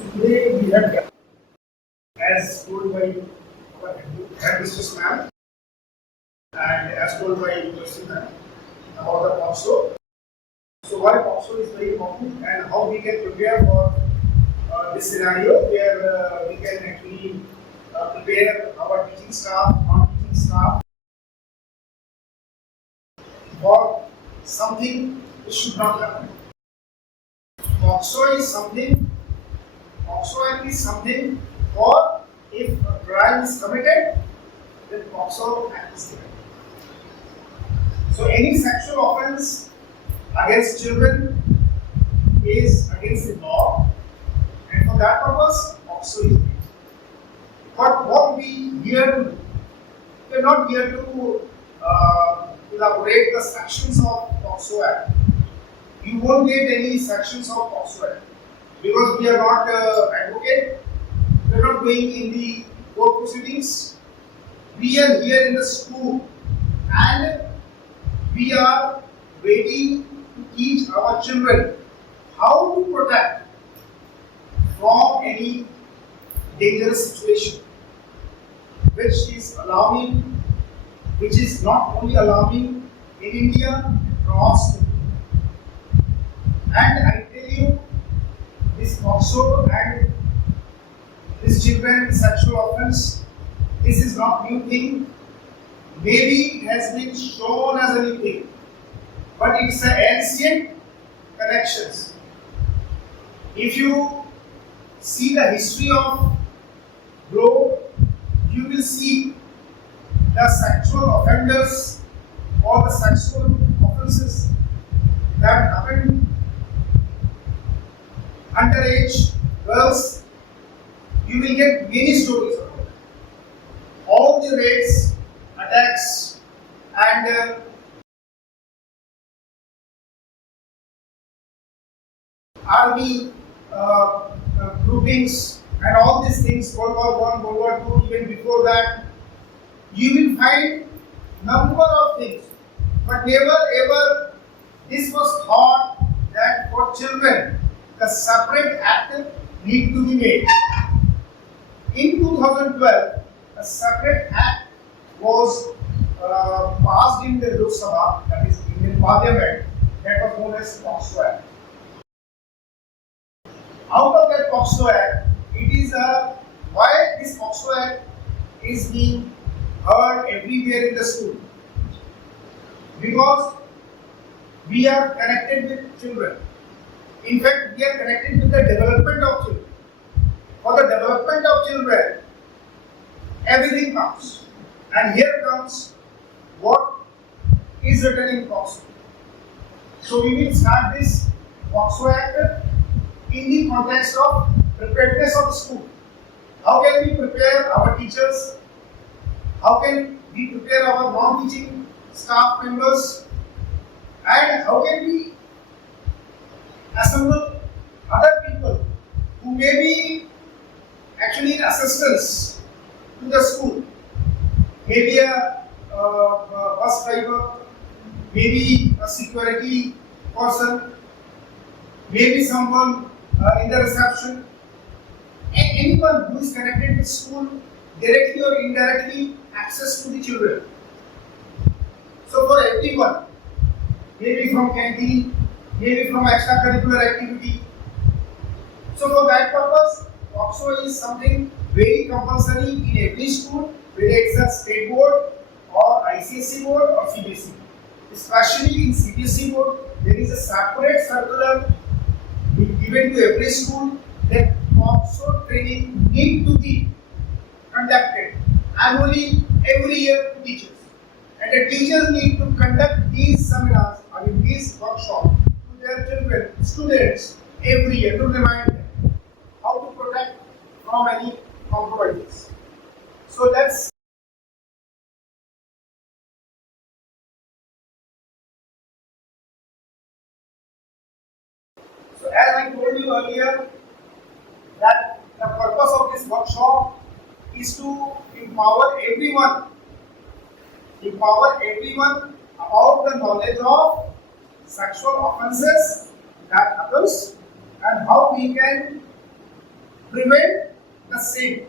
Today we have, as told by our head mistress ma'am and as told by university ma'am about the pocso. So why pocso is very important and how we can prepare for this scenario where we can actually prepare our teaching staff, non-teaching staff for something which should not happen. Pocso Act is something for if a crime is committed, then Pocso Act is given. So any sexual offence against children is against the law, and for that purpose, Pocso is made. But what we are not here to elaborate the sections of Pocso Act. You won't get any sections of Pocso Act because we are not advocate. We are not going in the court proceedings. We are here in the school and we are waiting to teach our children how to protect from any dangerous situation, which is not only alarming in India, across the world. And I tell you, this pocso and this children sexual offence, this is not new thing. Maybe it has been shown as a new thing, but it's an ancient connections. If you see the history of globe, you will see the sexual offenders or the sexual offences that happen underage girls. You will get many stories about it. All the rapes, attacks, and army groupings, and all these things, World War I, World War II, even before that, you will find number of things, but never ever this was thought that for children the separate act need to be made. In 2012, a separate act was passed in the Lok Sabha, that is Indian Parliament, that was known as Pocso Act. Out of that Pocso Act, it is why this Pocso Act is being heard everywhere in the school, because we are connected with children. In fact, we are connected with the development of children. For the development of children, everything counts. And here comes what is written in Pocso. So we will start this Pocso Act in the context of preparedness of the school. How can we prepare our teachers? How can we prepare our non-teaching staff members? And how can we assemble other people who may be actually in assistance to the school? Maybe a bus driver, maybe a security person, maybe someone in the reception, and anyone who is connected with school directly or indirectly access to the children. So for everyone, maybe from canteen, maybe from extracurricular activity. So for that purpose, Pocso is something very compulsory in every school, whether it's a state board or ICSE board or CBSE. Especially in CBSE board, there is a separate circular given to every school that Pocso training need to be conducted annually every year to teachers. And the teachers need to conduct these seminars, these workshops to their children, students every year to remind them how to protect from any compromises. So that's as I told you earlier, that the purpose of this workshop is to empower everyone about the knowledge of sexual offences that occurs and how we can prevent the same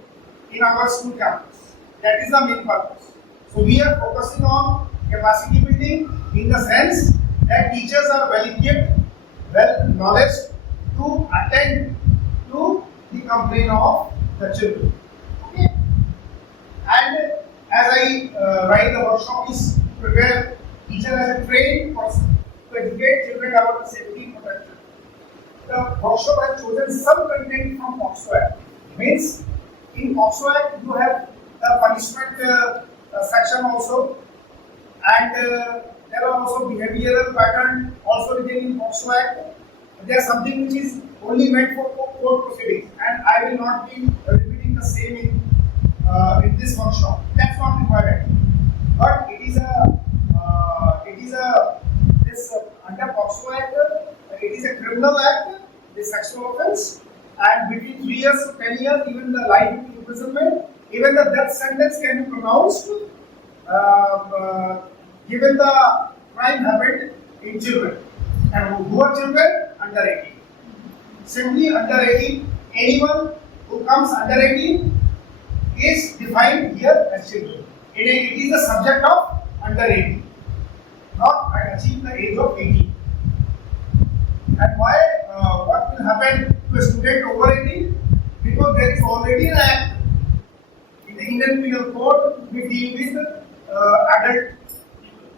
in our school campus. That is the main purpose. So we are focusing on capacity building in the sense that teachers are well equipped, well knowledge to attend to the complaint of the children. Okay. And as I write, the workshop is to prepare teacher as a trained person to educate children about the safety and protection. The workshop has chosen some content from Pocso Act. Means in Pocso Act you have the punishment section also, and there are also behavioral pattern also written in Pocso Act. There is something which is only meant for court proceedings, and I will not be repeating the same in this workshop. That's not required, but it is a this under Pocso Act. It is a criminal act, the sexual offence, and between 3 years to 10 years, even the life imprisonment, even the death sentence can be pronounced, given the crime happened in children. And who are children? Under 18. Simply under 18, anyone who comes under 18 is defined here as children. It is the subject of under 18, not achieve the age of 18. And why? What will happen to a student over 18? Because there is already an act in the Indian Penal Code we deal with adult people.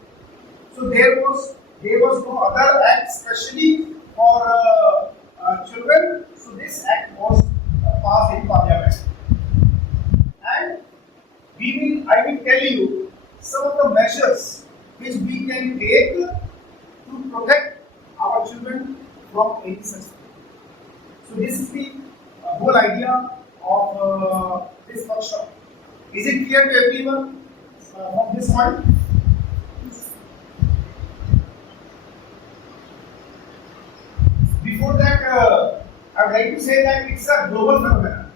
So there was no other act specially for children. So this act was passed in Parliament. And I will tell you some of the measures which we can take to protect our children from any such thing. So this is the whole idea of this workshop. Is it clear to everyone from this point? Before that, I would like to say that it's a global phenomenon.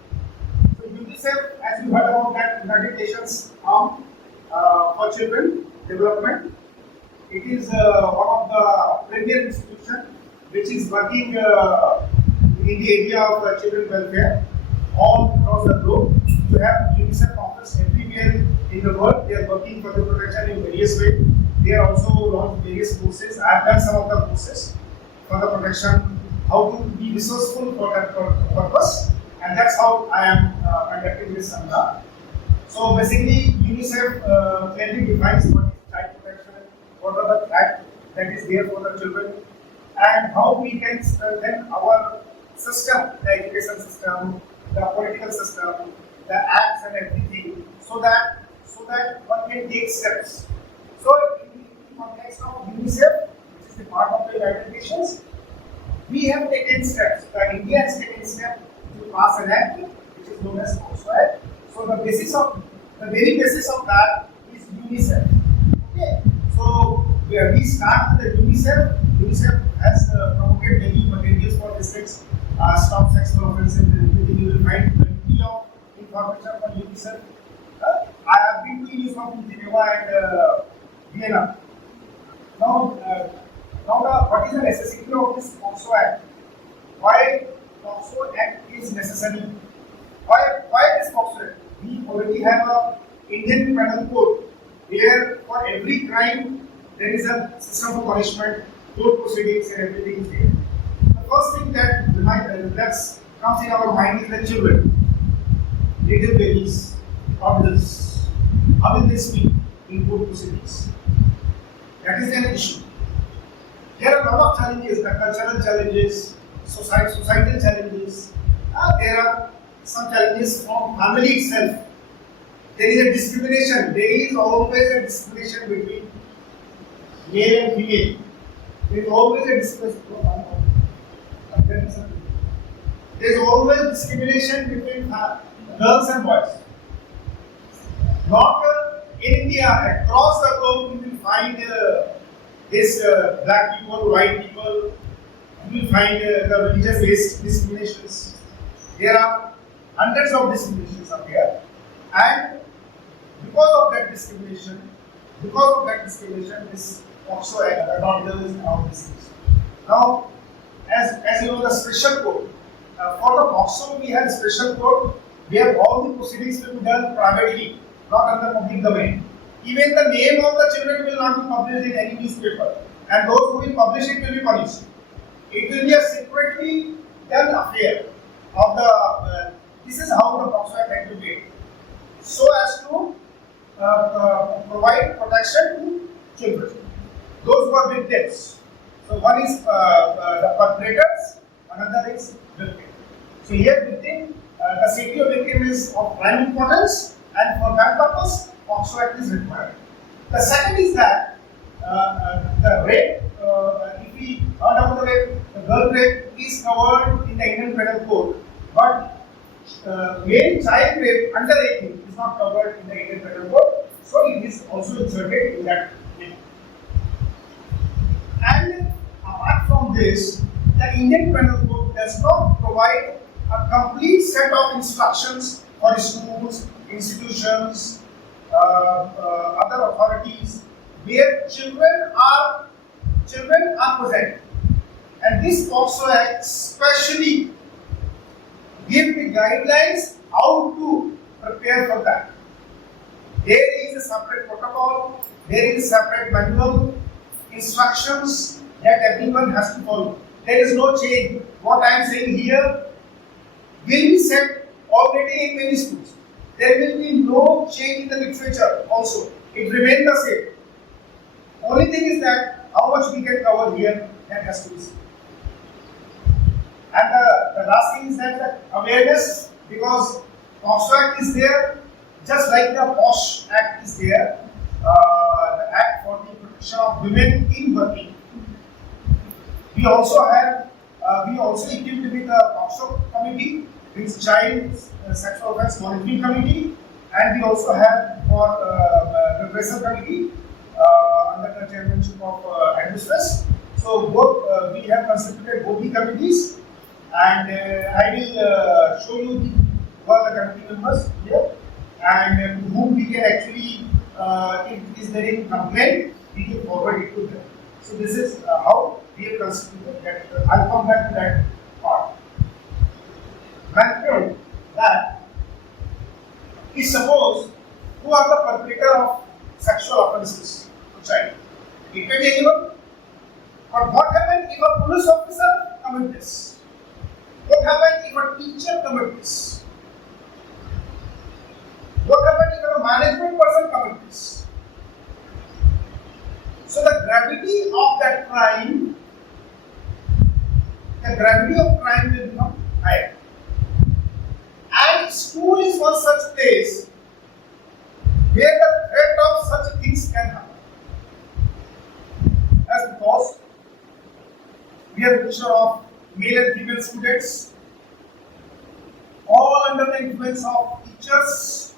So UNICEF, as you heard about that United Nations arm for children development, it is one of the premier institutions which is working in the area of children welfare all across the globe. You have UNICEF office everywhere in the world. They are working for the protection in various ways. They are also launched various courses. I have done some of the courses for the protection, how to be resourceful for that purpose, and that's how I am conducting this seminar. So basically, UNICEF clearly defines what is child protection, what are the threats that is there for the children, and how we can strengthen our system, the education system, the political system, the acts and everything, so that one can take steps. So in the context of UNICEF, which is the part of the United Nations, we have taken steps. India has taken steps to pass an act which is known as Pocso Act. So the very basis of that is UNICEF. Okay. So we start with the UNICEF. UNICEF has promoted many materials for districts, stop sexual offences and everything. You will find plenty of information from UNICEF. I have been to UNICEF in Geneva and Vienna. Now, what is the necessity of this Pocso Act? Why Pocso Act is necessary? Why this Pocso Act? We already have an Indian Penal Code where for every crime there is a system of punishment, court proceedings and everything is there. The first thing that comes in our mind is the children, little babies, toddlers. How will they speak in court proceedings? That is an issue. There are a lot of challenges, the cultural challenges, societal challenges. There are some challenges from family itself. There is a discrimination. There is always a discrimination between male and female. There is always a discrimination. There is always discrimination between girls and boys. Not in India, across the globe, you will find this black people, white people. You will find the religious-based discriminations. There are hundreds of discriminations up here, and because of that discrimination, this Pocso Act, the toddlers and all these things. Now, as you know, the special code, For the pocso, we have special code where all the proceedings will be done privately, not under public domain. Even the name of the children will not be published in any newspaper, and those who will publish it will be punished. It will be a secretly done affair of the. This is how the pocso act has been made, so as to provide protection to children, those who are victims. So one is the perpetrators, another is victim. So here victim, the safety of victim is of prime importance, and for that purpose, pocso act is required. The second is that the rape, if we heard about the rape, the girl rape is covered in the Indian Penal Code, but male child rape under 18 is not covered in the Indian Penal Code, so it is also inserted in that name. And apart from this, the Indian Penal Code does not provide a complete set of instructions for schools, institutions, other authorities where children are present. And this pocso act especially give the guidelines how to prepare for that. There is a separate protocol, there is a separate manual, instructions that everyone has to follow. There is no change. What I am saying here will be said already in many schools. There will be no change in the literature also. It remains the same. Only thing is that how much we can cover here, that has to be seen. And the last thing is that the awareness, because pocso act is there, just like the POSH act is there, the act for the protection of women in working. We also equipped with the pocso committee, with child sexual offence monitoring committee, and we also have for repressal committee under the chairmanship of headmistress. So both we have constituted both the committees, and I will show you who are the committee members here, and to whom we can actually, if is there any complaint, we can forward it to them. So this is how we have constituted that. I'll come back to that part. Granted that is suppose who are the perpetrator of sexual offences to child. It can be anyone. But what happens if a police officer commits this? What happens if a teacher commits this? What happens if a management person commits this? So the gravity of that crime, will become higher. And school is one such place where the threat of such things can happen. As because we have a picture of male and female students, all under the influence of teachers,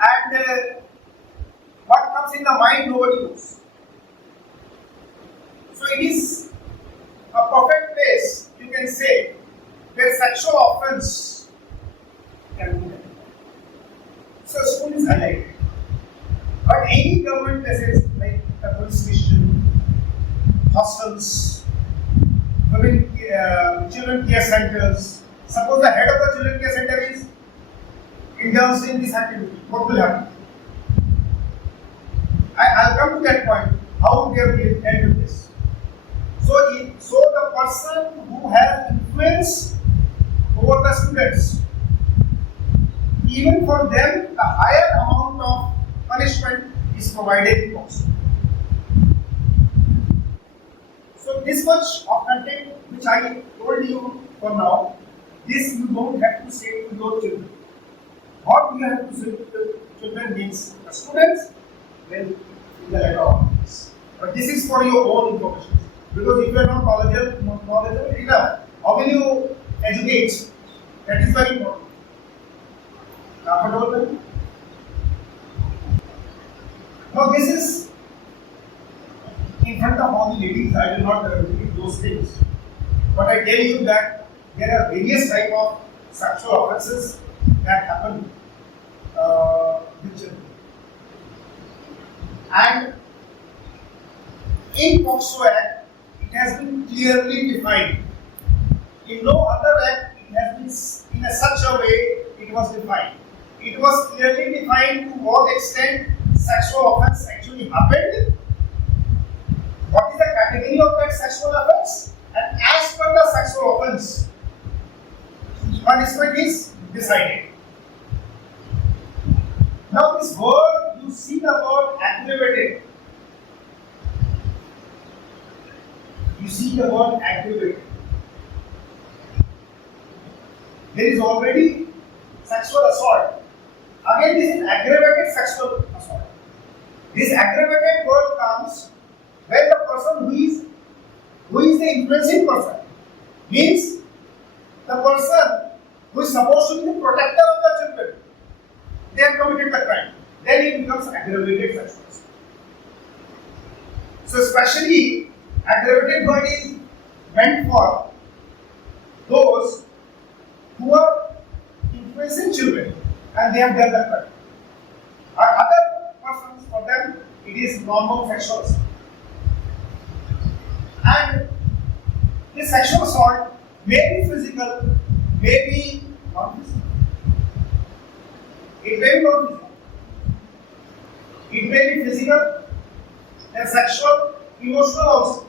and what comes in the mind nobody knows. So it is a perfect place, you can say, where sexual offense can be done. So school is highlighted. But any government places like the police station, hostels, children care centers, suppose the head of the children care center is indulged in this activity, what will happen? I'll come to that point, how they have dealt with this. So the person who has influence over the students, even for them, the higher amount of punishment is provided also. So this much of content which I told you for now, this you don't have to say to your children. What you have to say to the children means the students, then in the letter of this. But this is for your own information. Because if you are not knowledgeable enough, how will you educate? That is very important. Comfortable? Now this is in front of all the ladies. I will not repeat those things. But I tell you that there are various types of sexual offences that happen with children. And in POCSO Act, it has been clearly defined In no other act it has been in such a way it was defined. It was clearly defined to what extent sexual offense actually happened, what is the category of that sexual offense, and as per the sexual offense, punishment is decided. Now this word, you see the word aggravated. You see the word aggravated. There is already sexual assault. Again, this is aggravated sexual assault. This aggravated word comes when the person who is the influencing person, means the person who is supposed to be the protector of the children, they have committed the crime. Then it becomes aggravated sexual assault. So especially aggravated word is meant for those who are influencing children and they have done the crime. Other persons, for them, it is normal sexual assault. And this sexual assault may be physical, may be not physical. It may be not physical. It may be physical and sexual, emotional also.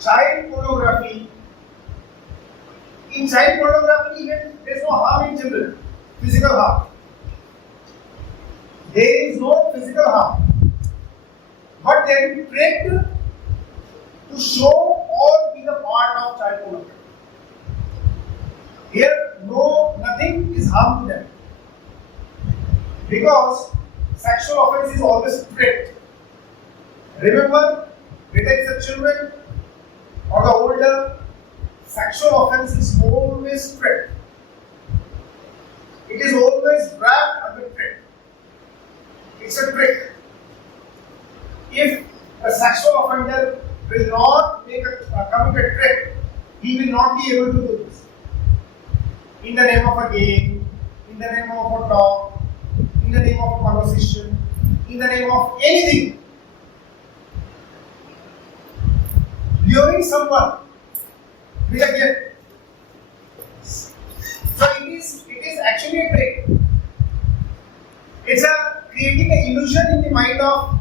Child pornography. In child pornography, even there is no harm in children, physical harm. There is no physical harm, but they will be tricked to show or be the part of child pornography. Here, nothing is harm to them, because sexual offense is always tricked. Remember, whether it's the children or the older, sexual offense is always tricked. It is always wrapped under trick. It's a trick. If a sexual offender will not commit a trick, he will not be able to do this. In the name of a game, in the name of a talk, in the name of a conversation, in the name of anything. Luring someone with a gift. So it is actually a trick. It's creating an illusion in the mind of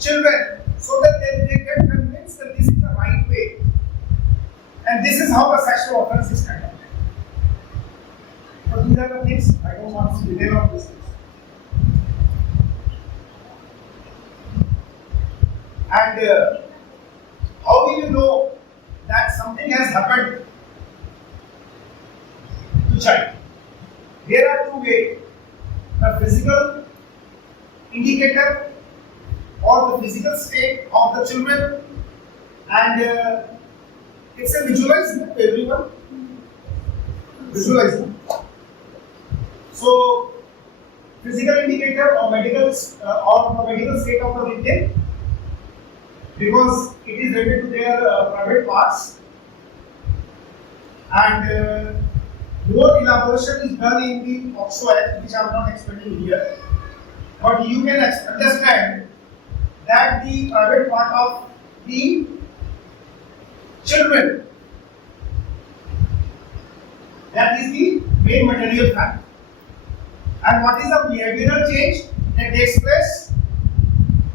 children so that they get convinced that this is the right way. And this is how the sexual offense is conducted. So these are the things, I don't want to detail on these things. And how do you know that something has happened to child? There are two ways: the physical indicator or the physical state of the children, and it's a visualization to everyone. Visualizing. So, physical indicator or medical state of the victim, because it is related to their private parts, and more elaboration is done in the pocso act, which I am not explaining here. But you can understand that the private part of the children, that is the main material fact. And what is the behavioral change that takes place?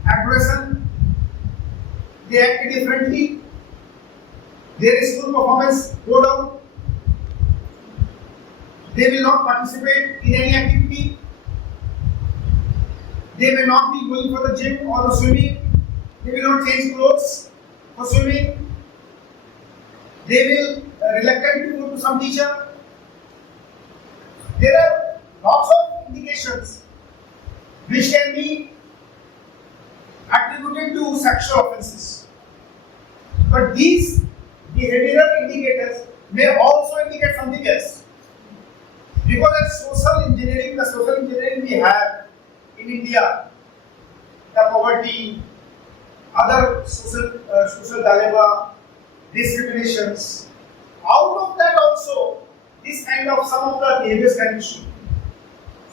Aggression, they act differently, their school performance go down, they will not participate in any activity, they may not be going for the gym or the swimming, they will not change clothes for swimming, they will reluctant to go to some teacher. There are lots of indications which can be attributed to sexual offences. But these behavioral indicators may also indicate something else. Because as social engineering, the social engineering we have in India, the poverty, other social dilemma, discriminations, out of that also, this kind of some of the behaviors can be shown.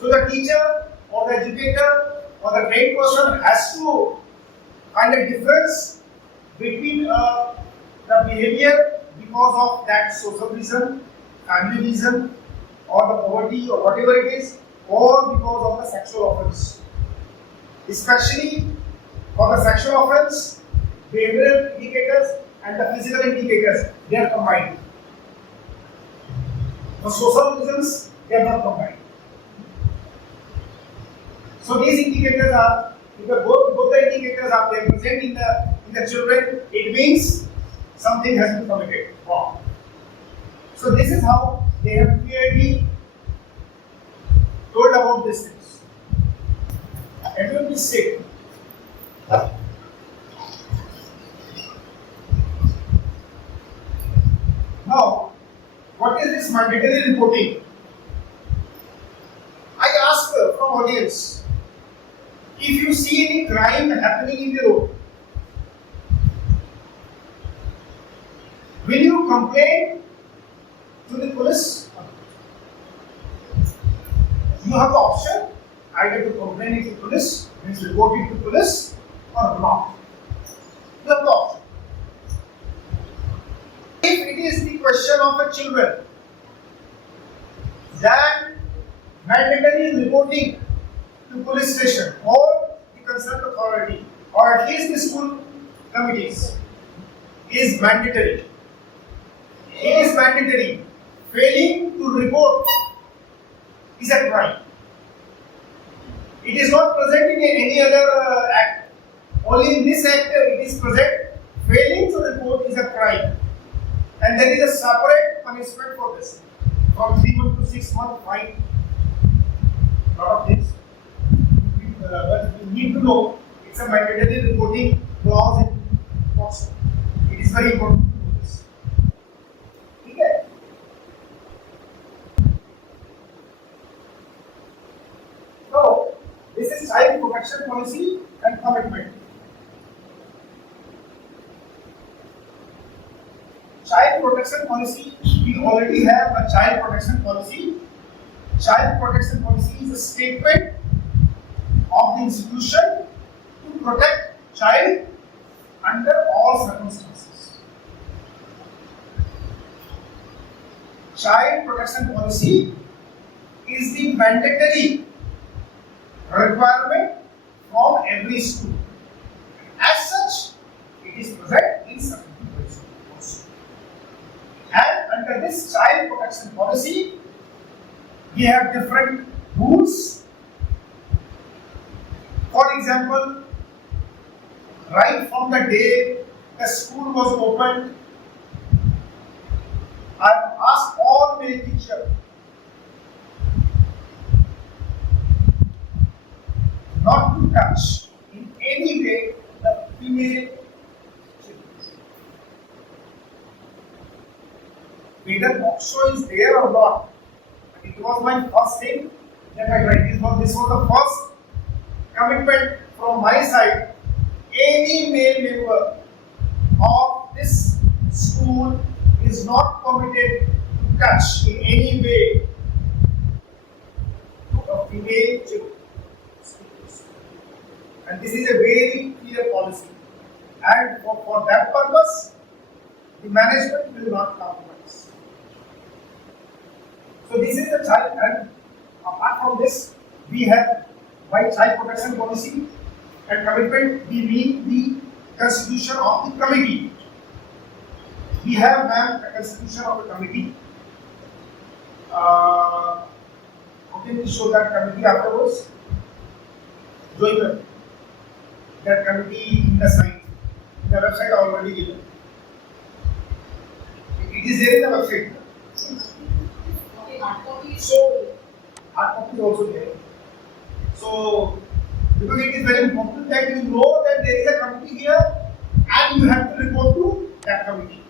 So the teacher or the educator or the trained person has to find a difference between the behavior because of that social reason, family reason, or the poverty or whatever it is, or because of the sexual offense. Especially for the sexual offense, behavioral indicators and the physical indicators, they are combined. For social reasons, they are not combined. So these indicators are, if both the indicators are there present in the children, it means something has been committed wrong. So this is how they have clearly told about these things. It will be said. Now, what is this mandatory reporting? I ask from audience, if you see any crime happening in the road, will you complain to the police? You have the option either to complain it to police, means report it to police, or not. You have the option. If it is the question of the children, then mandatory reporting to police station or the concerned authority, or at least the school committees, is mandatory. It is mandatory. Failing to report is a crime. It is not present in any other act. Only in this act it is present. Failing to report is a crime. And there is a separate punishment for this. From 3 months to 6 months fine. Lot of things. But you need to know it's a mandatory reporting clause in pocso. It is very important to know this. Okay. So, this is child protection policy and commitment. Child protection policy, we already have a child protection policy. Child protection policy is a statement of the institution to protect child under all circumstances. Child protection policy is the mandatory requirement from every school. As such, it is present in certain schools. And under this child protection policy, we have different rules. For example, right from the day the school was opened, I have asked all male teachers not to touch in any way the female children. Whether pocso is there or not, it was my first thing that I tried. This was the first commitment from my side. Any male member of this school is not permitted to touch in any way to a female children. And this is a very clear policy. And for that purpose, the management will not compromise. So this is the child, and apart from this, we have by child protection policy and commitment, we mean the constitution of the committee. We have a constitution of the committee. Okay, we show that committee afterwards. Join that committee in the site. The website already given. It is there in the website. So, hard copy is also there. So, because it is very important that you know that there is a committee here and you have to report to that committee.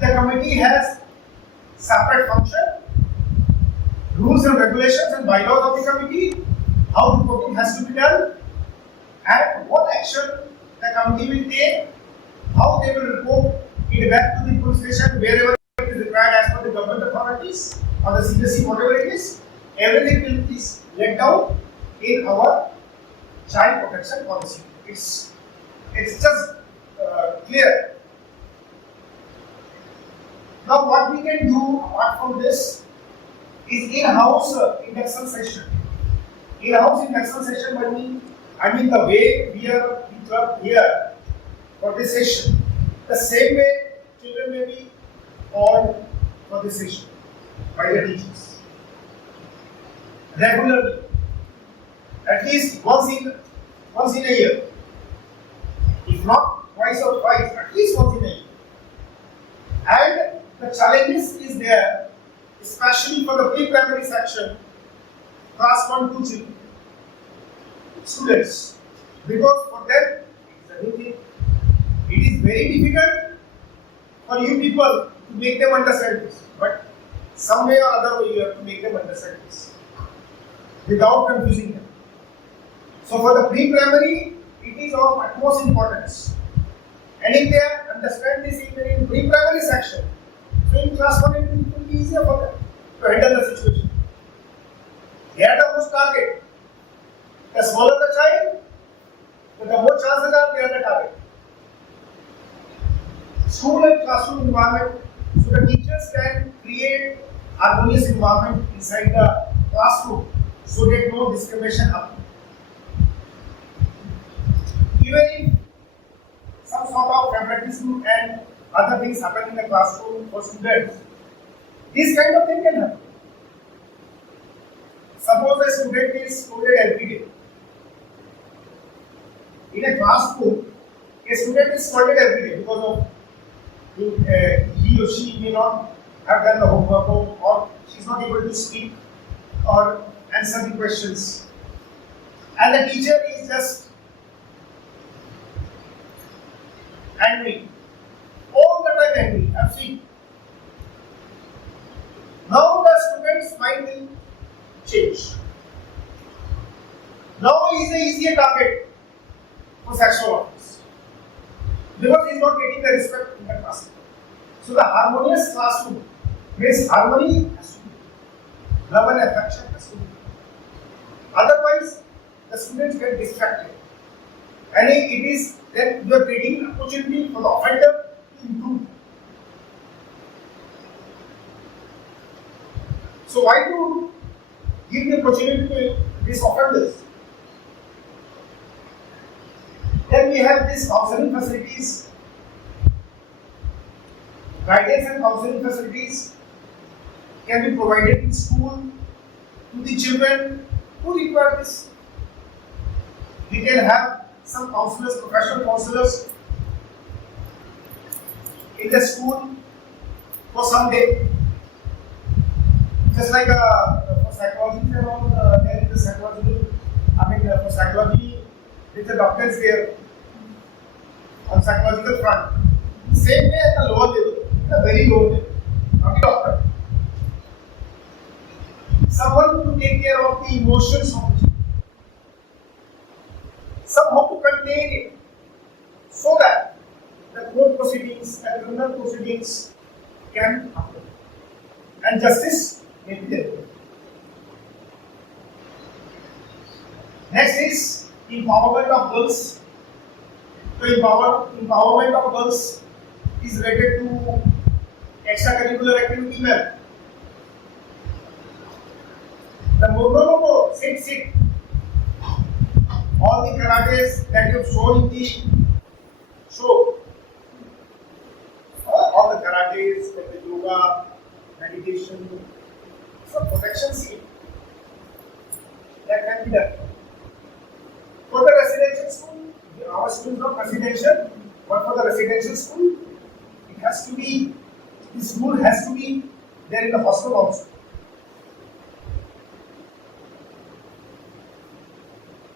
The committee has separate function, rules and regulations and bylaws of the committee, how reporting has to be done, and what action the committee will take, how they will report it back to the police station wherever it is required as per the government authorities or the CBSE, whatever it is. Everything will be laid down in our child protection policy. It's just clear. Now what we can do apart from this is in-house induction session. In-house induction session I mean the way we are club here for this session. The same way children may be called for this session by the teachers. Regularly. At least once in a year. If not twice or twice, at least once in a year. And the challenges is there, especially for the pre-primary section, class 1 to 3 students. Because for them, it is very difficult for you people to make them understand this. But some way or other way you have to make them understand this without confusing them. So for the pre-primary, it is of utmost importance. And if they understand this even in pre-primary section, so in class 1 it will be easier for them to handle the situation. They are the most target. The smaller the child, the more chances are they are the target. School and classroom environment, so the teachers can create harmonious environment inside the classroom so that no discrimination happens. Even if some sort of favoritism and other things happen in the classroom for students, this kind of thing can happen. Suppose a student is scolded every day. In a classroom, a student is scolded every day because of he or she may not have done the homework or she is not able to speak or answer the questions. And the teacher is just angry. All the time angry. I've seen. Now the student's mind will change. Now he is an easier target for sexual offense because he is not getting the respect in the classroom. So the harmonious classroom means harmony has to be, love and affection has to be. Otherwise, the students get distracted. And it is then you are creating an opportunity for the offender to improve. So why to give the opportunity to these offenders? Then we have these counseling facilities, guidance and counseling facilities can be provided in school to the children who require this. We can have some counselors, professional counselors in the school for some day. Just like for psychology, there is the psychological, for psychology, with the doctors there on psychological front. Same way at the lower level, the very low level, not the doctor. Someone to take care of the emotions of the child. Somehow to contain it so that the court proceedings and criminal proceedings can happen and justice may be there. Next is empowerment of girls. So empowerment of girls is related to extracurricular activity. The no, sit. All the karates that you have shown in the show, all the karates, like the yoga, meditation, some protection scheme that can be done. For the residential school, our school is not residential, but for the residential school, it has to be, the school has to be there in the hostel also.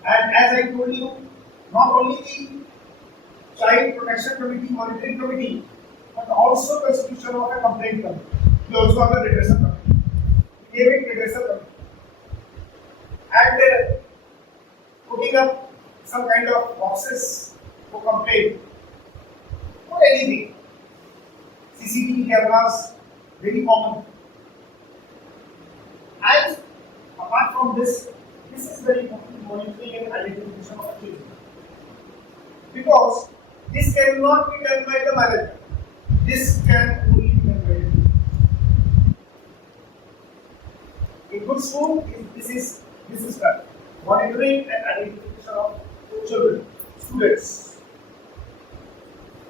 And as I told you, not only the Child Protection Committee, Monitoring Committee, but also the institution of a complaint committee. We also have a redressal committee. We gave it redressal committee. And putting up some kind of boxes for complaint or anything. CCTV cameras, very common. And apart from this, this is very important. Monitoring and identification of children. Because this cannot be done by the manager. This can only be done by the teacher. good school this is done. Monitoring and identification of children, students.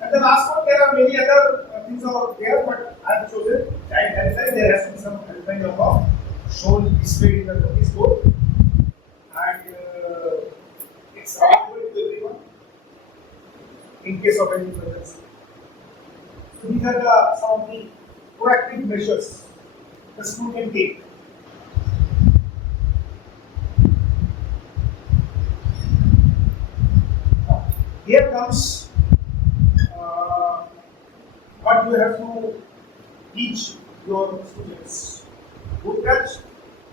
And the last one, there are many other things out there, but I have chosen child helpline. There has to be some helpline of shown displayed in the notice board, and it's available to everyone in case of any emergency. So these are some of the proactive measures the school can take. Here comes what you have to teach your students: good touch,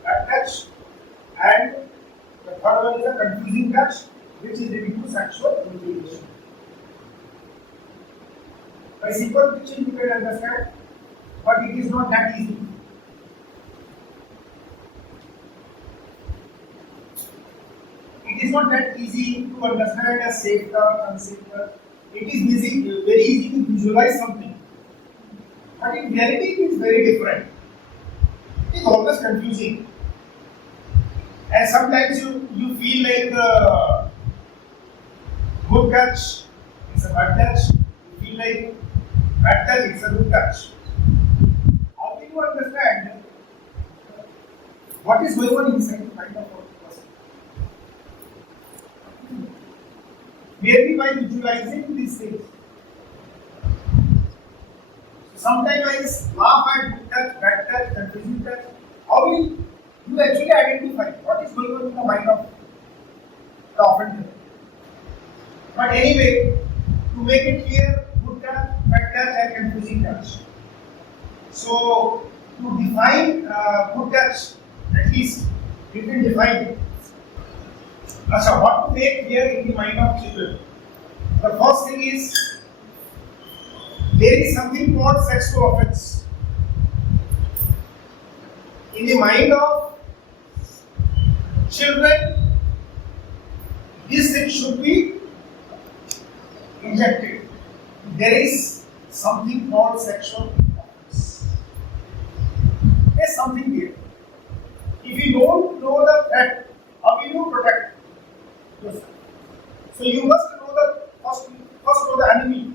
bad touch, and the third one is a confusing touch, which is leading to sexual intimidation. By simple teaching, you can understand, but it is not that easy. It is not that easy to understand a safe term, unsafe term. It is very easy to visualize something, but in reality it is very different. It is always confusing, and sometimes you feel like good touch is a bad touch. You feel like bad touch is a good touch. How do you understand what is going on inside the mind of a person? Merely by visualizing these things. Sometimes I laugh at good touch, bad touch, confusing touch. How will you actually identify what is going on in the mind of the offender? But anyway, to make it clear, good touch, bad touch, and confusing touch. So, to define good touch, at least you can define it. So, what to make clear in the mind of children? The first thing is, there is something called sexual offense. In the mind of children, this thing should be injected. There is something called sexual offense. There is something there. If you don't know the threat, how will you protect yourself? So you must know the first know the enemy.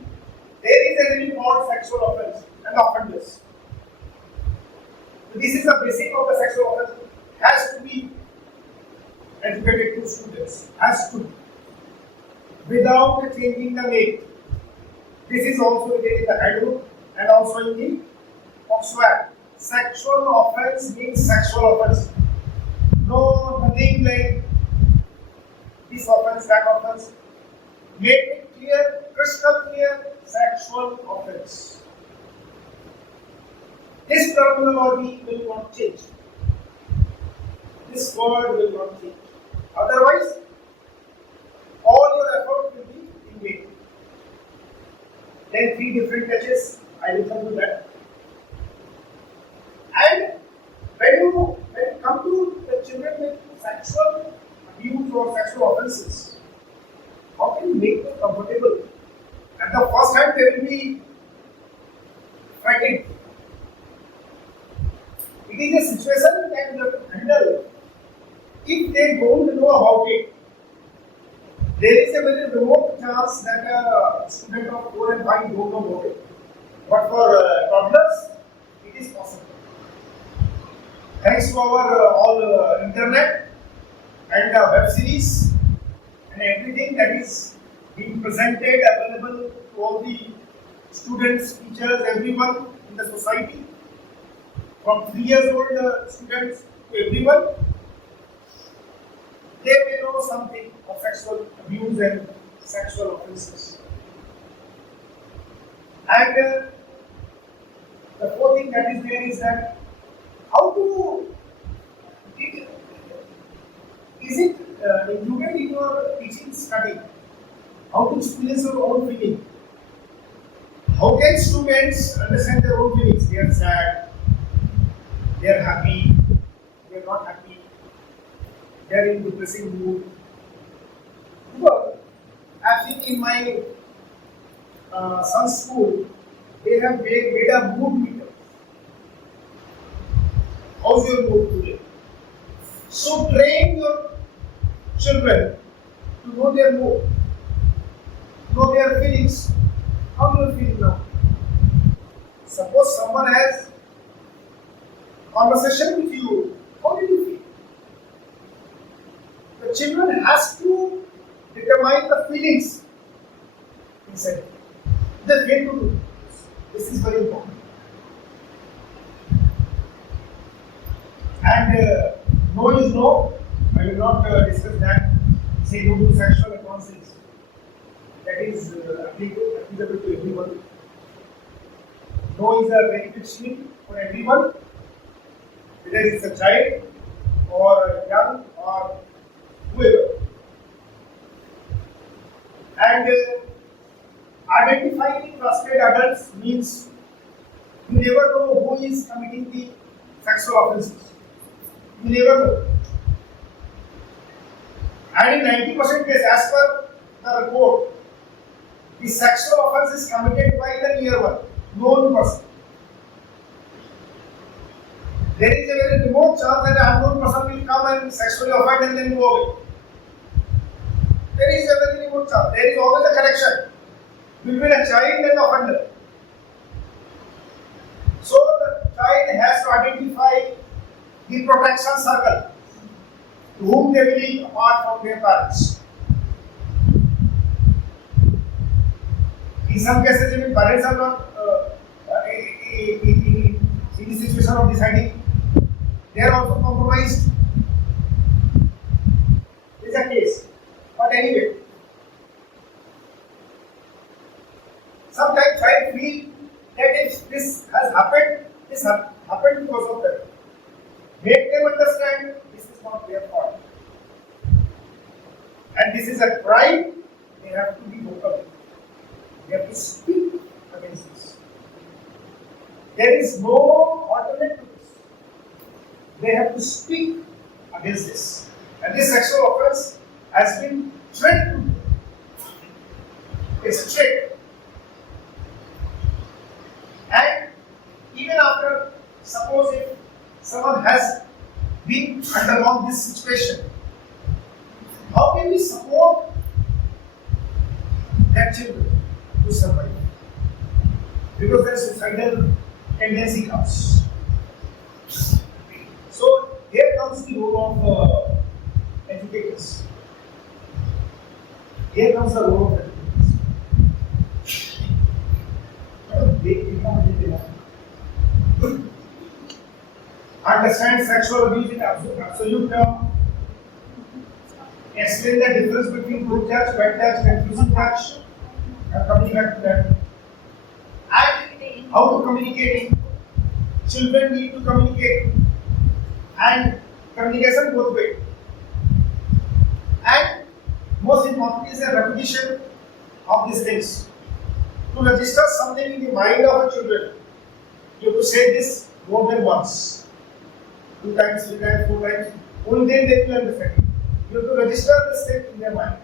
There is an enemy called sexual offense and offenders. So this is the basic of the sexual offense. Has to be educated to students. Has to. Without changing the name. This is also written in the handbook and also in the pocso act. Sexual offense means sexual offense. No nothing like this offense, that offense. Make it clear, crystal clear, sexual offense. This terminology will not change. This word will not change. Otherwise, all your effort will be in vain. Then 3 different touches, I will come to that. And when you come to the children with sexual abuse or sexual offences, how can you make them comfortable? At the first time, they will be frightened. It is a situation that you have to handle. If they don't know about it, there is a very remote chance that a student of 4 and 5 don't know about it. But for toddlers, it is possible. Thanks to our all internet and web series and everything that is being presented, available to all the students, teachers, everyone in the society, from 3 years old students to everyone, they may know something of sexual abuse and sexual offences. And the 4th thing that is there is that how to, is it included in your teaching study? How to experience your own feeling? How can students understand their own feelings? They are sad, they are happy, they are not happy, they are in depressing mood. Well, I think in my son's school, they have made a mood meter. How's your mood today? So train your children to know their mood, know their feelings. How do you feel now? Suppose someone has conversation with you, how do you feel? The children has to determine the feelings inside. The way to do this is very important. And no is no. I will not discuss that. Say no to sexual advances. That is applicable to everyone. No is a very big thing for everyone, whether it's a child or a young or whoever. And identifying trusted adults means you never know who is committing the sexual offences. You never know. And in 90% case, as per the report, the sexual offence is committed by the near one, known person. There is a very remote chance that an unknown person will come and sexually offend and then go away. There is a very remote chance. There is always a connection between a child and the offender. So the child has to identify the protection circle to whom they will be apart from their parents. In some cases, even parents are not in the situation of deciding. They are also compromised. This is a case. But anyway, sometimes I feel that if this has happened, this happened because of that. Make them understand this is not their fault. And this is a crime, they have to be vocal. They have to speak against this. There is no alternate to this. They have to speak against this. And this sexual offense has been threatened. It's a threat. And even after, suppose if someone has been undergone this situation, how can we support that children to survive? Because their suicidal tendency comes. So here comes the role of educators. Here comes the role of educators. Understand sexual abuse in absolute term. Explain the difference between good touch, bad touch, confusing touch. I'm coming back to that. And how to communicate. Children need to communicate. And communication both ways. And most important is a repetition of these things. To register something in the mind of a children, you have to say this more than once. 2 times, 3 times, 4 times. Only then they will understand. You have to register this thing in their mind.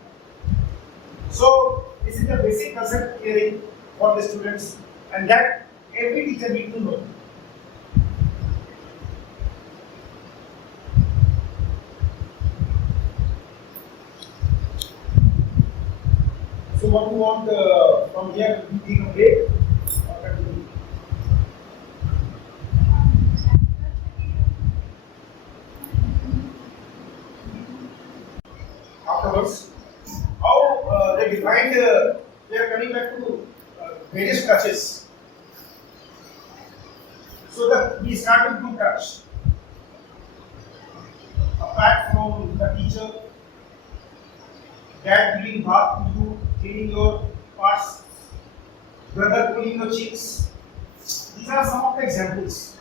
So, this is the basic concept hearing for the students, and that every teacher needs to know. So, what we want from here, we take a break or continue? Afterwards, how they defined, they are coming back to various touches. So that we start with good touch. Apart from the teacher, dad giving bath to you, cleaning your parts, brother pulling your cheeks. These are some of the examples.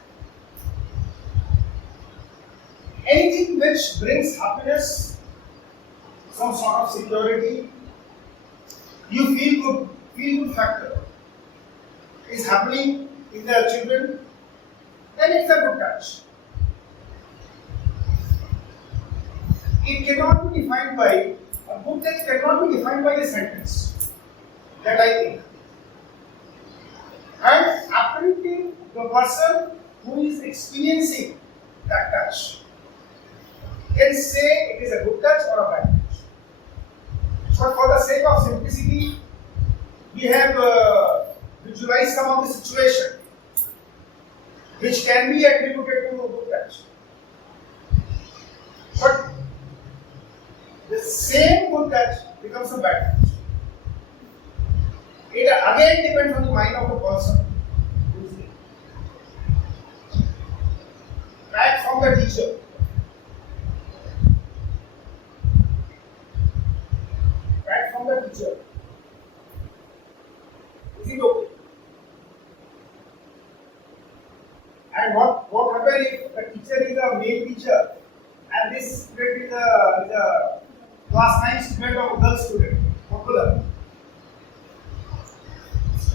Anything which brings happiness, some sort of security, you feel good factor is happening in the children, then it's a good touch. It cannot be defined by, a good touch cannot be defined by a sentence. That I think. And apparently, the person who is experiencing that touch can say it is a good touch or a bad touch. But for the sake of simplicity, we have visualized some of the situation which can be attributed to a good touch. But the same good touch becomes a bad touch. It again depends on the mind of the person who is there. Back from the teacher. Back from the teacher. Is it okay? And what happens if the teacher is a male teacher and this student is a class 9 student or girl student? Popular.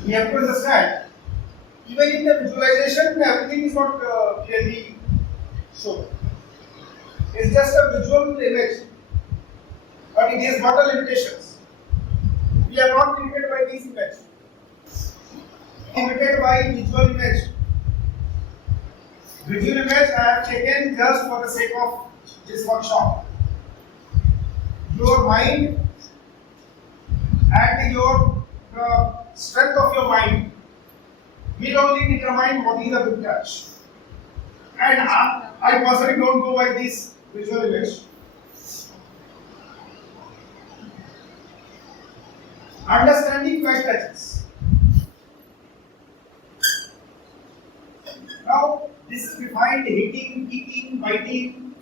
We have to understand, even in the visualization, everything is not clearly shown. It's just a visual image, but it has got limitations. We are not limited by these images. Limited by visual image. Visual image I have taken just for the sake of this workshop. Your mind and your strength of your mind will only determine what is a good touch. And I personally don't go by this visual image. Understanding bad touches. Now, this is defined hitting, kicking, biting,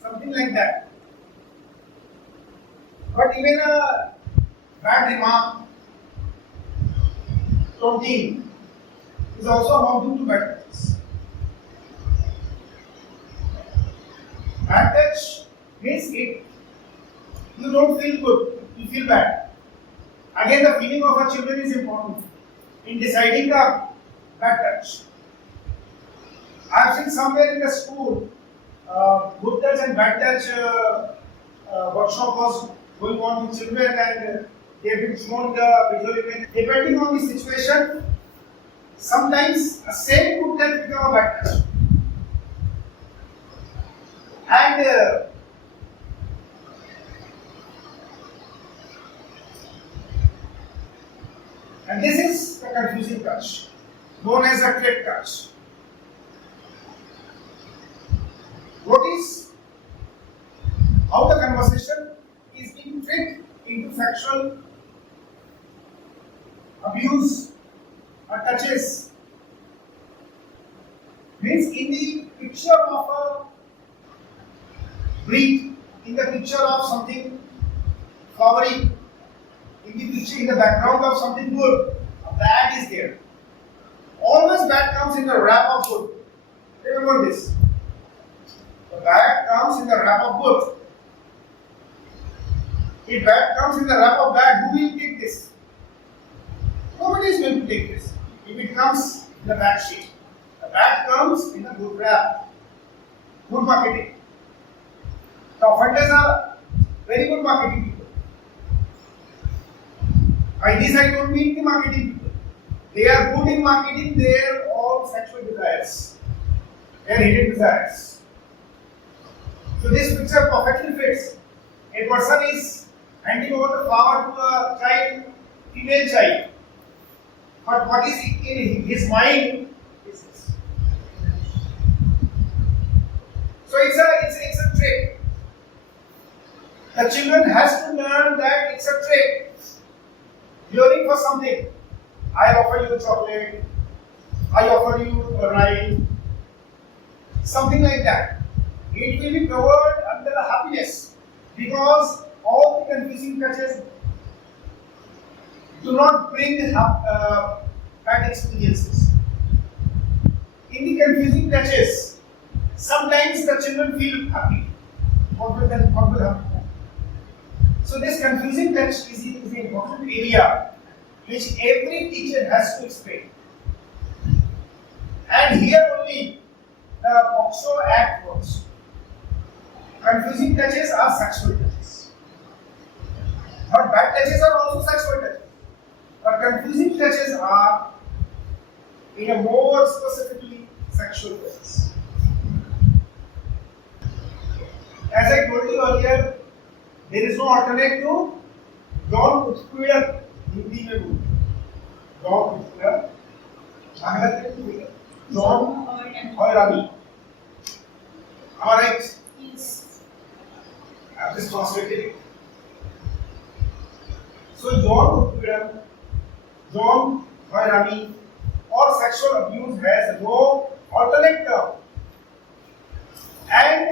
something like that. But even a bad remark, taunting, is also amounting to bad touches. Bad touch means it. You don't feel good, you feel bad. Again, the feeling of our children is important in deciding the bad touch. I have seen somewhere in the school, good touch and bad touch workshop was going on with children, and they have been shown the visual image. Depending on the situation, sometimes a same good touch becomes a bad touch. And this is the confusing touch, known as a trick touch. What is how the conversation is being tricked into sexual abuse or touches. Means in the picture of a breed, in the picture of something flowery, in the background of something good, a bad is there. Always bad comes in the wrap of good. Remember this. The bad comes in the wrap of good. If bad comes in the wrap of bad, who will take this? Nobody is going to take this. If it comes in the bad shape. The bad comes in the good wrap. Good marketing. The offenders are very good marketing people. By this I don't mean the marketing people. They are good in marketing their all sexual desires. Their hidden desires. So this picture perfectly fits. A person is handing over the flower to a child, female child. But what is in his mind is this. So it's a trick. The children has to learn that it's a trick. Yearning for something. I offer you a chocolate. I offer you a ride. Something like that. It will be covered under the happiness, because all the confusing touches do not bring bad experiences. In the confusing touches, sometimes the children feel happy. What will happen? So this confusing touch is an important area which every teacher has to explain. And here only the pocso act works. Confusing touches are sexual touches. But bad touches are also sexual touches. But confusing touches are in a more specifically sexual touches. As I told here, there is no alternate to यौन उत्पीड़न हिंदी में बोलो यौन उत्पीड़न यौन हैरानी am I right? Yes. I have just translated it. So यौन उत्पीड़न यौन हैरानी or sexual abuse has no alternate term and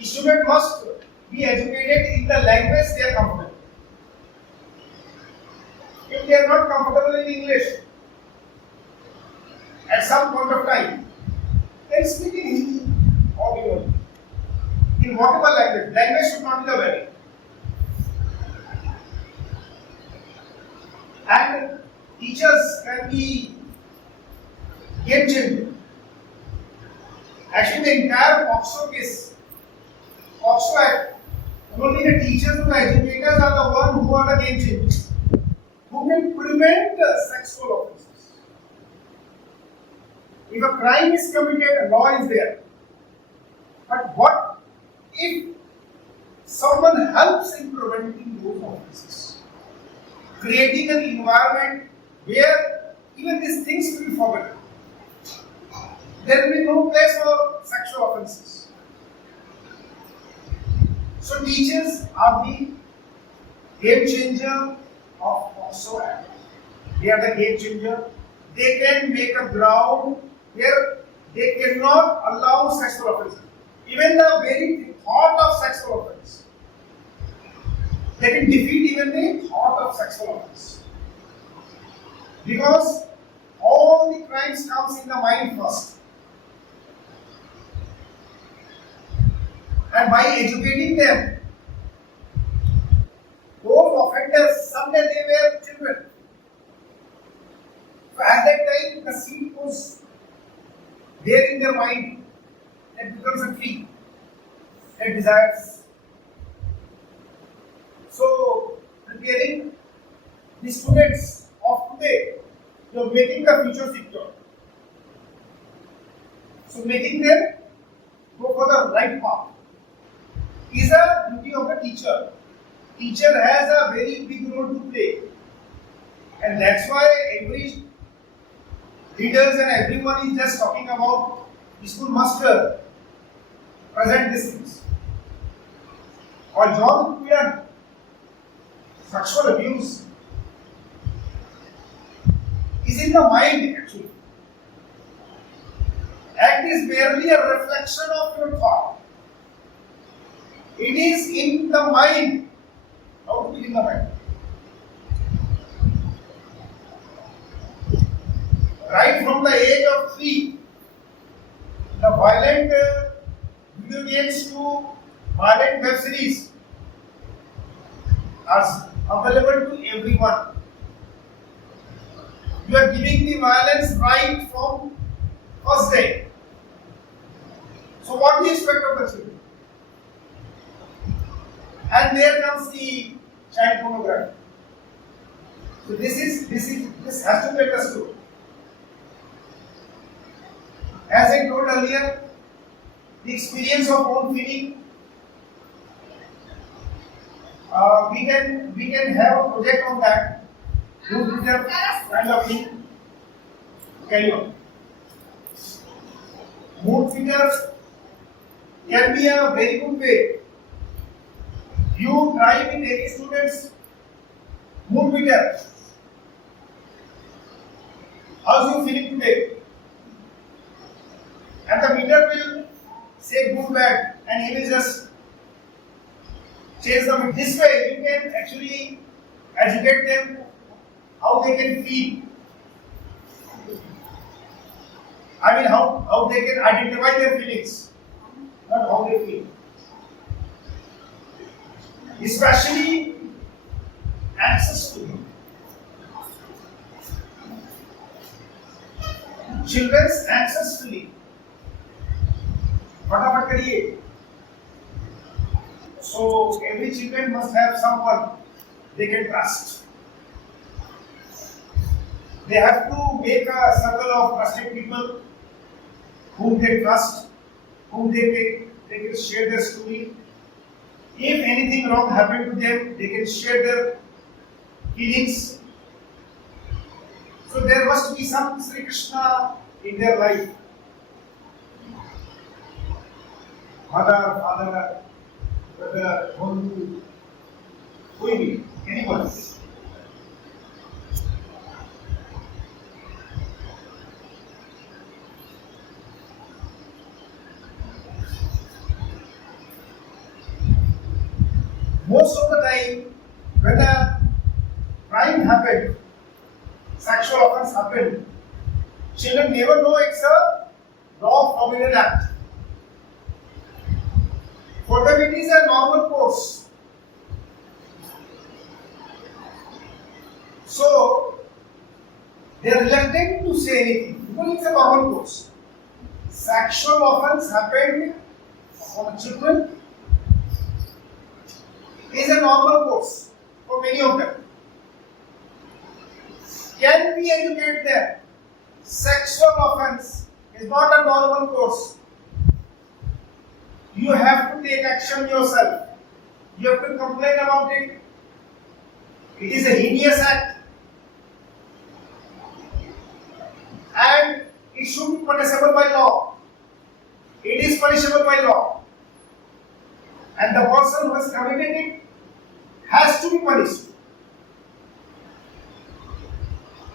student must be educated in the language they are comfortable. If they are not comfortable in English at some point of time, then speak in Hindi or Bengali. In whatever language. Language should not be the barrier. And teachers can be game changer. Actually, the entire pocso case, pocso act, only the teachers and the educators are the ones who are the game changers, who can prevent sexual offences. If a crime is committed, a law is there. But what if someone helps in preventing those offences? Creating an environment where even these things will be forgotten. There will be no place for sexual offences. So teachers are the game changer of pocso act. They are the game changer. They can make a ground where they cannot allow sexual offences. Even the very thought of sexual offense. They can defeat even the thought of sexual offense. Because all the crimes comes in the mind first. And by educating them, those offenders, someday they were children. So at that time, the seed was there in their mind, it becomes a tree, their desires. So, preparing the students of today, you are making the future secure. So, making them go for the right path is a duty of a teacher. Teacher has a very big role to play, and that's why every leaders and everyone is just talking about the school must present these things. Or job उत्पीड़न, sexual abuse is in the mind actually. Act is merely a reflection of your thought. It is in the mind. How to be in the mind? Right from the age of 3, the violent video games to violent web series are available to everyone. You are giving the violence right from first day. So what do you expect of the children? And there comes the child pornography. So this has to take us to. As I told earlier, the experience of own feeling. We can have a project on that. Do that kind of thing. Carry on. Mood filters can be a very good way. You try with any students mood meter. How's you feeling today? And the meter will say good bad, and he will just change them. This way you can actually educate them how they can feel. I mean how they can identify their feelings, not how they feel. Especially access to children's access to it. फटाफट करिए. So every children must have someone they can trust. They have to make a circle of trusted people whom they trust, whom they can share their story, If anything wrong happened to them, they can share their feelings. So there must be some Sri Krishna in their life. Mother, father, brother, Bondhu, कोई भी, anyone. Most of the time, when a crime happened, sexual offense happened, children never know it's a law forbidden act. For them, it is a normal course. So, they are reluctant to say anything because it's a normal course. Sexual offense happened for children is a normal course for many of them. Can we educate them? Sexual offense is not a normal course. You have to take action yourself. You have to complain about it. It is a heinous act. And it should be punishable by law. It is punishable by law. And the person who has committed it has to be punished.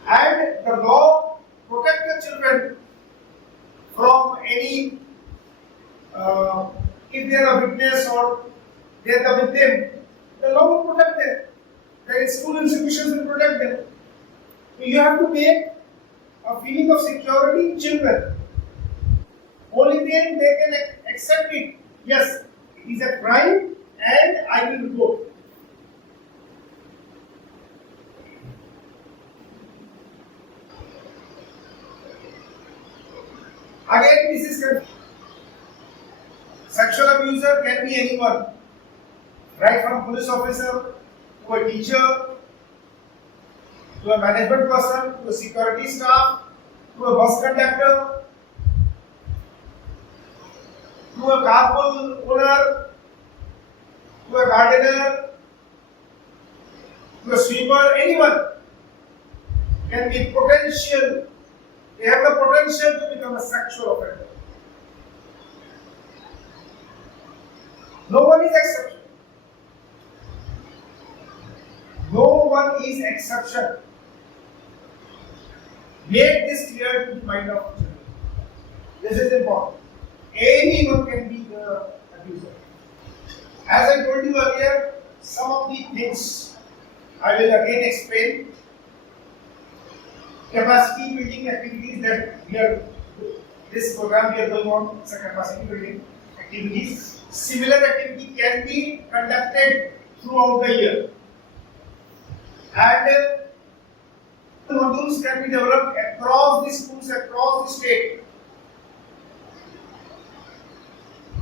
And the law protects the children from any, if they are a witness or they are the victim, the law will protect them. The school institutions will protect them. You have to make a feeling of security in children. Only then they can accept it. Yes, it is a crime and I will report. Again, this is confusing. Sexual abuser can be anyone, right from police officer to a teacher, to a management person, to a security staff, to a bus conductor, to a carpool owner, to a gardener, to a sweeper, anyone can be potential. They have the potential to become a sexual offender. No one is exception. No one is exception. Make this clear to the mind of children. This is important. Anyone can be the abuser. As I told you earlier, some of the things I will again explain. Capacity building activities that we are, this program we are going on, it's a capacity building activities. Similar activity can be conducted throughout the year. And modules can be developed across the schools, across the state.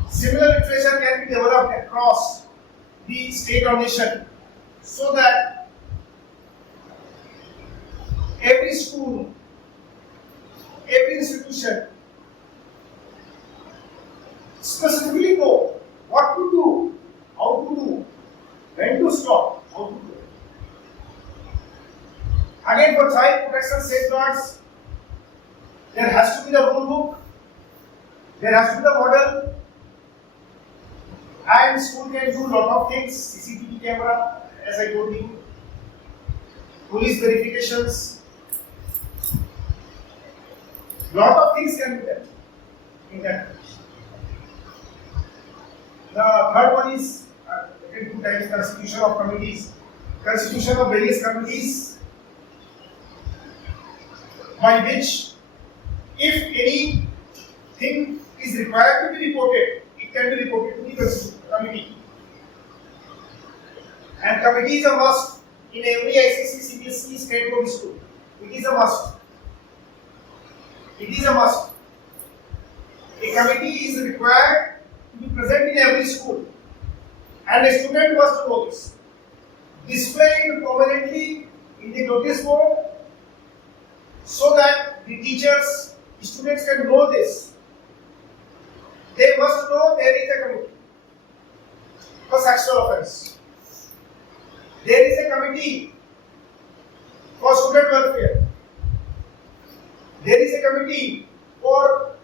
Similar literature can be developed across the state or nation so that every school, every institution specifically know what to do, how to do, when to stop, how to do it. Again, for child protection safeguards, there has to be the rule book, there has to be the model, and school can do a lot of things, CCTV camera, as I told you, police verifications, lot of things can be done in that. The third one is two times constitution of committees, constitution of various committees, by which if anything is required to be reported, it can be reported to the committee. And committee is a must in every icse, CBSE, state board school. It is a must. It is a must. A committee is required to be present in every school. And a student must know this. Display it prominently in the notice board so that the teachers, students can know this. They must know there is a committee. Because sexual offence. There is a committee for student welfare. There is a committee for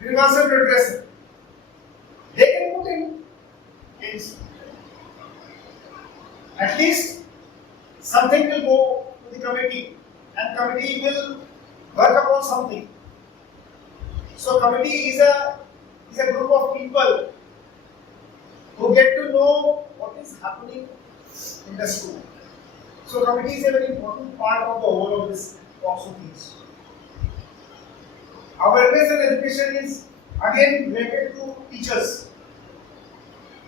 grievance redressal. They can put in things. At least something will go to the committee, and committee will work upon something. So committee is a group of people who get to know what is happening in the school. So committee is a very important part of the whole of this pocso case. Awareness and education is again related to teachers,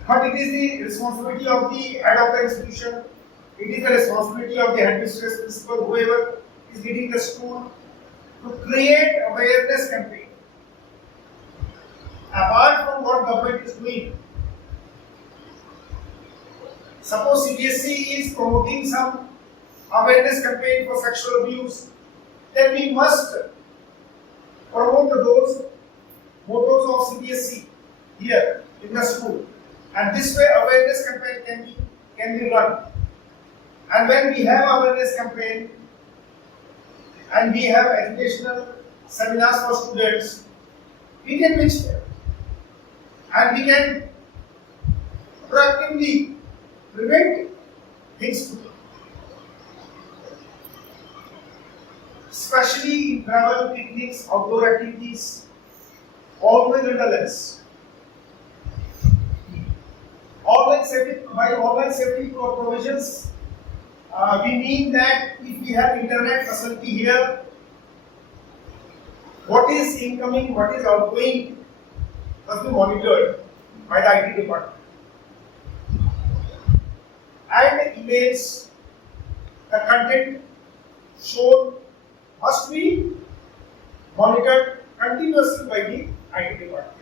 but it is the responsibility of the head of the institution. It is the responsibility of the headmistress, principal, whoever is leading the school, to create awareness campaign. Apart from what government is doing, suppose CBSE is promoting some awareness campaign for sexual abuse, then we must promote those mottos of CBSE here in the school, and this way awareness campaign can be run. And when we have awareness campaign and we have educational seminars for students, we can reach there and we can proactively prevent things to come. Especially in travel, picnics, outdoor activities, always indolence. By online safety provisions, we mean that if we have internet facility here, what is incoming, what is outgoing must be monitored by the IT department. And emails, the content shown must be monitored continuously by the IT department.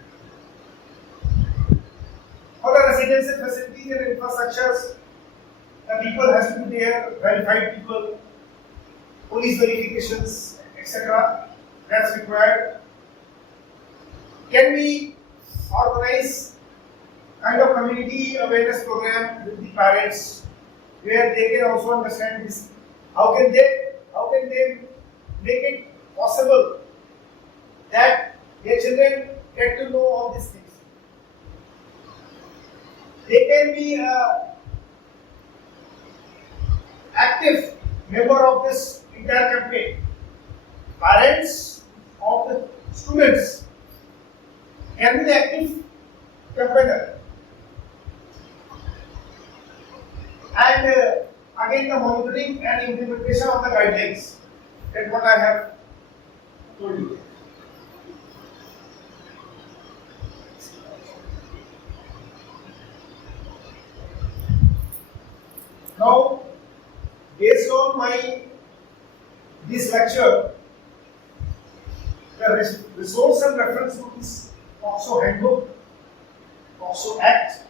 For the residential facilities and infrastructures, the people has to be there, verified people, police verifications, etc. That's required. Can we organize kind of community awareness program with the parents, where they can also understand this? How can they make it possible that their children get to know all these things? They can be active member of this entire campaign. Parents of the students can be the active campaigner. And again, the monitoring and implementation of the guidelines. That's what I have told you. Now, based on this lecture, the resource and reference book is POCSO Handbook, POCSO Act,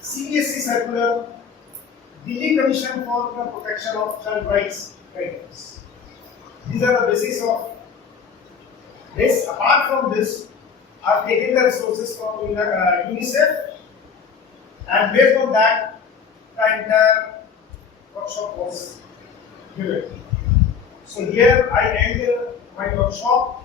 CBSE Circular, Delhi Commission for the Protection of Child Rights guidelines. These are the basis of this. Apart from this, I have taken the resources from UNICEF, and based on that, the entire workshop was given. So here I end my workshop.